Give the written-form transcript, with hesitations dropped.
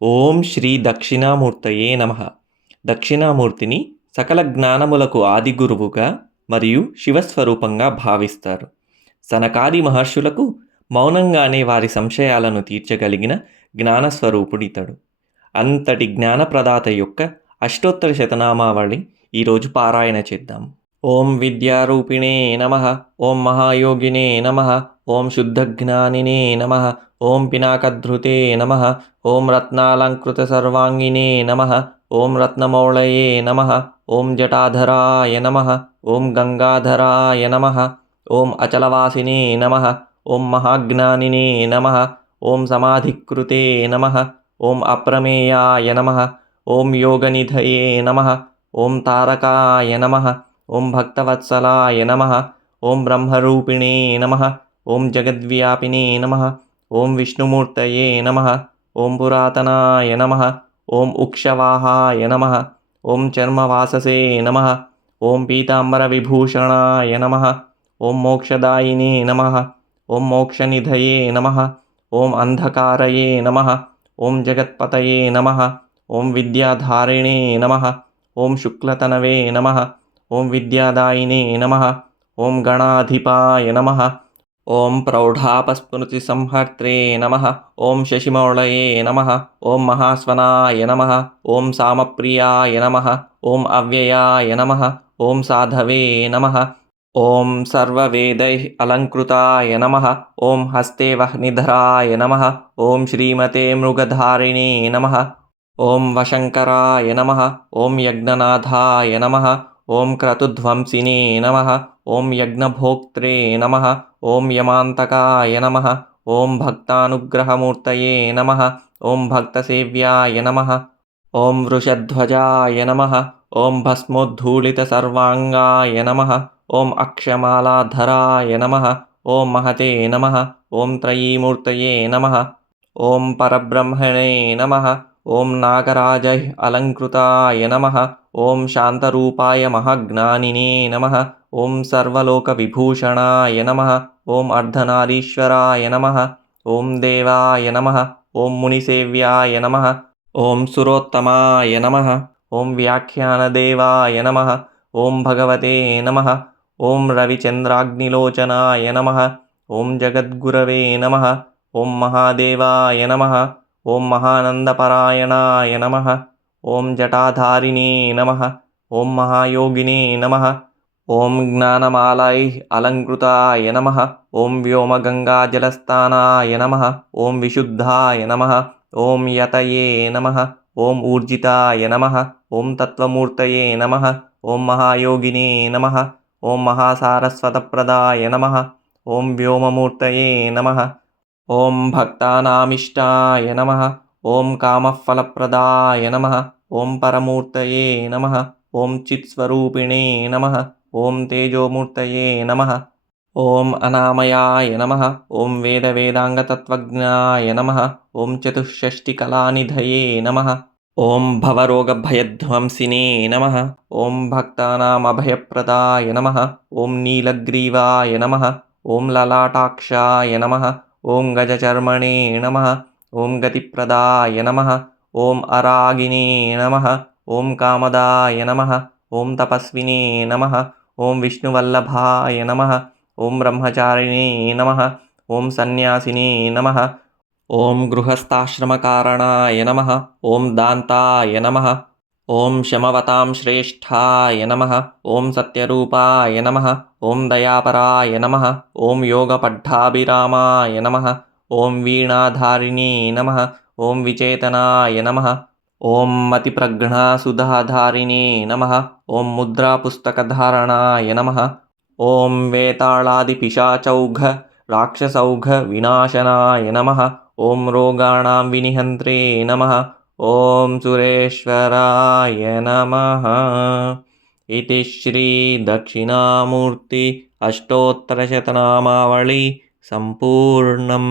ఓం శ్రీ దక్షిణామూర్తయే నమః. దక్షిణామూర్తిని సకల జ్ఞానములకు ఆది గురువుగా మరియు శివస్వరూపంగా భావిస్తారు. సనకాది మహర్షులకు మౌనంగానే వారి సంశయాలను తీర్చగలిగిన జ్ఞానస్వరూపుడితడు. అంతటి జ్ఞానప్రదాత యొక్క అష్టోత్తర శతనామావళి ఈరోజు పారాయణ చేద్దాం. ఓం విద్యారూపిణే నమః. ఓం మహాయోగినే నమః. ఓం శుద్ధజ్ఞానినే నమః. ఓం పినాకధృతే నమః. ఓం రత్నాలంకృత సర్వాంగినే నమః. ఓం రత్నమౌళయే నమః. ఓం జటాధరాయ నమః. ఓం గంగాధరాయ నమః. ఓం అచలవాసినే నమః. ఓం మహాజ్ఞానినే నమః. ఓం సమాధికృతే నమః. ఓం అప్రమేయాయ నమః. ఓం యోగనిధయే నమః. ఓం తారకాయ నమః. ఓం భక్తవత్సలాయ నమః. ఓం బ్రహ్మరూపిణే నమః. ఓం జగద్వ్యాపినే నమః. ఓం విష్ణుమూర్తయే నమః. ఓం పురాతనాయ నమః. ఓం ఉక్షవాహాయ నమః. ఓం చర్మవాససే నమః. ఓం పీతాంబరవిభూషణాయ నమః. ఓం మోక్షదాయినే నమః. ఓం మోక్షనిధయే నమః. ఓం అంధకారయే నమః. ఓం జగత్పతయే నమః. ఓం విద్యాధారిణే నమః. ఓం శుక్లతనవే నమః. ఓం విద్యాదాయినే నమః. ఓం గణాధిపాయ నమః. ఓం ప్రౌఢాపస్మృతిసంహర్త్రే నమః. ఓం శశిమౌళయే నమః. ఓం మహాస్వనాయ నమః. ఓం సామప్రియాయ నమః. ఓం అవ్యయాయ నమః. ఓం సాధవే నమః. ఓం సర్వవేదైః అలంకృతాయ నమః. ఓం హస్తే వహ్నిధరాయ నమః. ఓం శ్రీమతే మృగధారిణే నమః. ఓం వశంకరాయ నమః. ఓం యజ్ఞనాథాయ నమః. ఓం క్రతుధ్వంసినే నమః. ఓం యజ్ఞభోక్త్రే నమః. ఓం యమాంతకాయ నమః. ఓం భక్తానుగ్రహమూర్తయే నమః. ఓం భక్తసేవ్యాయ నమః. ఓం వృషధ్వజాయ నమః. ఓం భస్మోద్ధూళితసర్వాంగాయ నమః. ఓం అక్షమాలాధరాయ నమః. ఓం మహతే నమః. ఓం త్రయీమూర్తయే నమః. ఓం పరబ్రహ్మణే నమః. ఓం నాగరాజైః అలంకృతాయ నమః. ఓం శాంతరూపాయ మహాజ్ఞానినే నమః. ఓం సర్వలోకవిభూషణాయ నమః. ఓం అర్ధనారీశ్వరాయ నమః. ఓం దేవాయ నమః. ఓం మునిసేవ్యాయ నమః. ఓం సురోత్తమాయ నమః. ఓం వ్యాఖ్యానదేవాయ నమః. ఓం భగవతే నమః. ఓం రవిచంద్రాగ్నిలోచనాయ నమః. ఓం జగద్గురవే నమః. ఓం మహాదేవాయ నమః. ఓం మహానందపరాయణాయ నమః. ఓం జటాధారిణే నమః. ఓం మహాయోగినే నమః. ఓం జ్ఞానమాలైః అలంకృతాయ నమః. ఓం వ్యోమగంగాజలస్థానాయ నమః. ఓం విశుద్ధాయ నమః. ఓం యతయే నమః. ఓం ఊర్జితాయ నమః. ఓం తత్వమూర్తయే నమః. ఓం మహాయోగినే నమః. ఓం మహాసారస్వతప్రదాయ నమః. ఓం వ్యోమమూర్తయే నమః. ఓం భక్తానామిష్టాయ నమః. ఓం కామఫలప్రదాయ నమః. ఓం పరమూర్తయే నమః. ఓం చిత్స్వరూపిణే నమః. ఓం తేజోమూర్తయే నమః. ఓం అనామయాయ నమః. ఓం వేదవేదాంగతత్వజ్ఞాయ నమః. ఓం చతుషష్టికళానిధయే నమః. ఓం భవరోగభయధ్వంసినే నమః. ఓం భక్తానామభయప్రదాయ నమః. ఓం నీలగ్రీవాయ నమః. ఓం లలాటాక్షాయ నమః. ఓం గజచర్మణే నమః. ఓం గతిప్రదాయ నమః. ఓం అరాగినే నమః. ఓం కామదాయ నమః. ఓం తపస్వినే నమః. ఓం విష్ణువల్లభాయ నమః. ఓం బ్రహ్మచారిణే నమః. ఓం సన్యాసినే నమః. ఓం గృహస్థాశ్రమకారణాయ నమః. ఓం దాంతాయ నమః. ఓం శమవతాం శ్రేష్ఠాయ నమః. ఓం సత్యరూపాయ నమః. ఓం దయాపరాయ నమః. ఓం యోగపడ్డాభిరామాయ నమః. ఓం వీణాధారిణే నమః. ఓం విచేతనాయ నమః. ఓం మతిప్రజ్ఞాసుధాధారిణే నమః. ఓం ముద్రాపుస్తకధారణాయ నమః. ఓం వేతాళాదిపిశాచౌఘ రాక్షసౌఘ వినాశనాయ నమః. ఓం రోగాణాం వినిహంత్రే నమః. ఓం సురేశ్వరాయ నమః. ఇతి శ్రీ దక్షిణామూర్తి అష్టోత్తరశతనామావళి సంపూర్ణం.